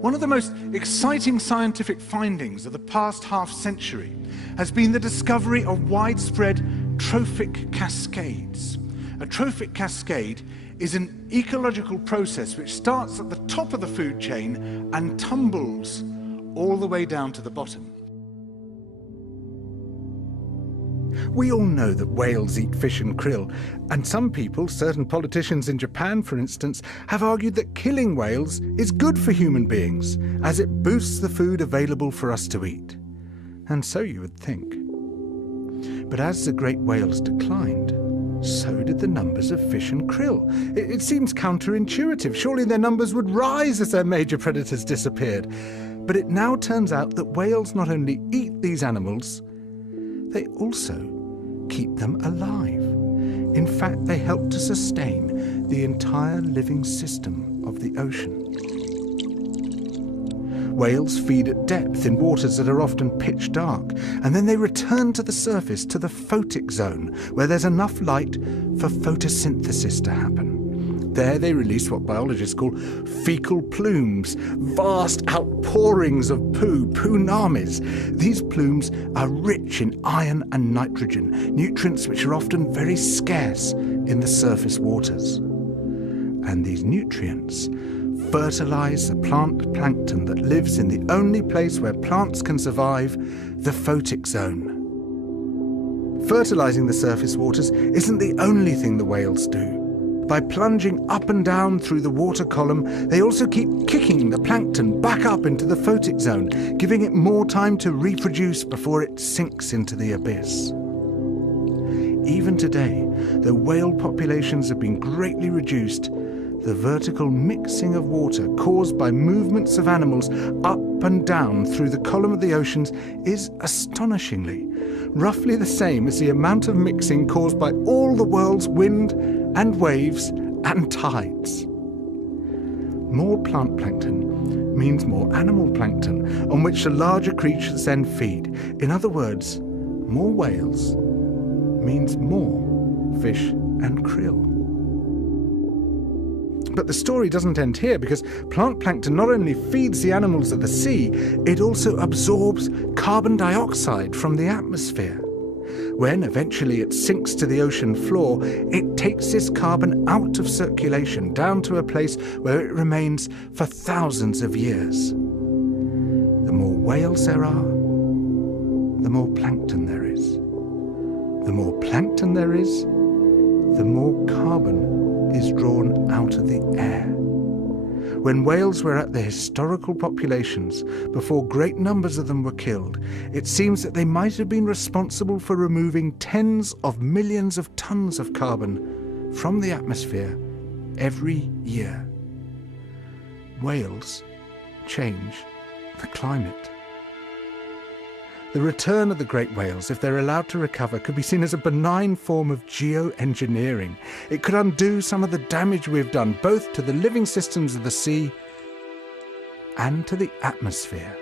One of the most exciting scientific findings of the past half-century has been the discovery of widespread trophic cascades. A trophic cascade is an ecological process which starts at the top of the food chain and tumbles all the way down to the bottom. We all know that whales eat fish and krill, and some people, certain politicians in Japan for instance, have argued that killing whales is good for human beings, as it boosts the food available for us to eat. And so you would think. But as the great whales declined, so did the numbers of fish and krill. It seems counterintuitive. Surely their numbers would rise as their major predators disappeared. But it now turns out that whales not only eat these animals, they also keep them alive. In fact, they help to sustain the entire living system of the ocean. Whales feed at depth in waters that are often pitch dark, and then they return to the surface, to the photic zone, where there's enough light for photosynthesis to happen. There they release what biologists call fecal plumes, vast outpourings of poo, poonamis. These plumes are rich in iron and nitrogen, nutrients which are often very scarce in the surface waters. And these nutrients fertilize the plant plankton that lives in the only place where plants can survive, the photic zone. Fertilizing the surface waters isn't the only thing the whales do. By plunging up and down through the water column, they also keep kicking the plankton back up into the photic zone, giving it more time to reproduce before it sinks into the abyss. Even today, though whale populations have been greatly reduced, the vertical mixing of water caused by movements of animals up and down through the column of the oceans is astonishingly roughly the same as the amount of mixing caused by all the world's wind and waves and tides. More plant plankton means more animal plankton, on which the larger creatures then feed. In other words, more whales means more fish and krill. But the story doesn't end here, because plant plankton not only feeds the animals of the sea, it also absorbs carbon dioxide from the atmosphere. When eventually it sinks to the ocean floor, it takes this carbon out of circulation down to a place where it remains for thousands of years. The more whales there are, the more plankton there is. The more plankton there is, the more carbon is drawn out of the air. When whales were at their historical populations, before great numbers of them were killed, it seems that they might have been responsible for removing tens of millions of tons of carbon from the atmosphere every year. Whales change the climate. The return of the great whales, if they're allowed to recover, could be seen as a benign form of geoengineering. It could undo some of the damage we've done, both to the living systems of the sea and to the atmosphere.